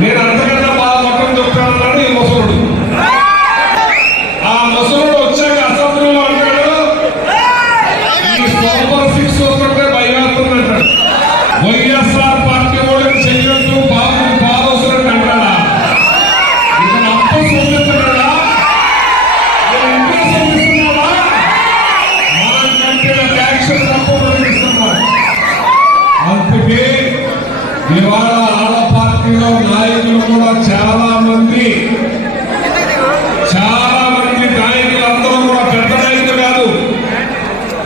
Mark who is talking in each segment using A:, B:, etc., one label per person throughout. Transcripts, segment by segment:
A: నేను అంతకన్నా బాగా మొత్తం చెప్తానన్నాడు ఈ ముసలుడు. ఆ ముసలుడు వచ్చాక అసెంబ్లీలో అంటాడు ఈ సూపర్ సిక్స్ వస్తుంటే భయమేస్తుందంటాడు వైఎస్ఆర్ పార్టీ వాళ్ళకి చెయ్యొద్దు బాబు పాదవసరం అంటాడా? ఇతను అప్పు చూపిస్తున్నాడా ఇతను చూపిస్తున్నాడా మనం తప్పు అందుకే ఇవాళ పార్టీలో నాయకులు కూడా చాలా మంది చాలా మంది నాయకులు అందరూ కూడా పెద్ద నాయకులు కాదు.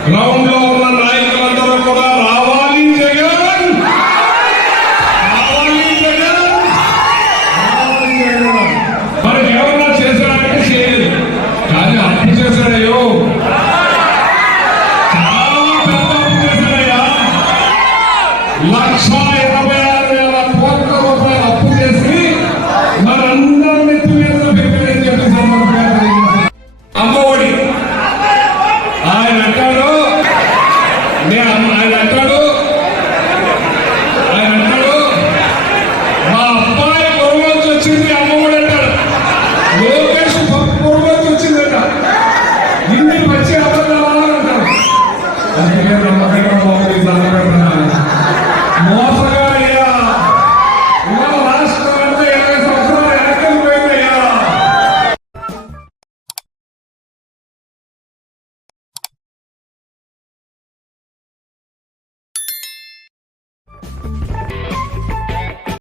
A: గ్రౌండ్లో ఉన్న నాయకులందరూ కూడా రావాలి జగన్! రావాలి జగన్! మరి ఎవరన్నా చేశారంటే చేయలేదు. కానీ అప్పు చేశాడయ్యో చాలా పెద్ద అప్పు చేశాడయ్యా లక్ష Mostra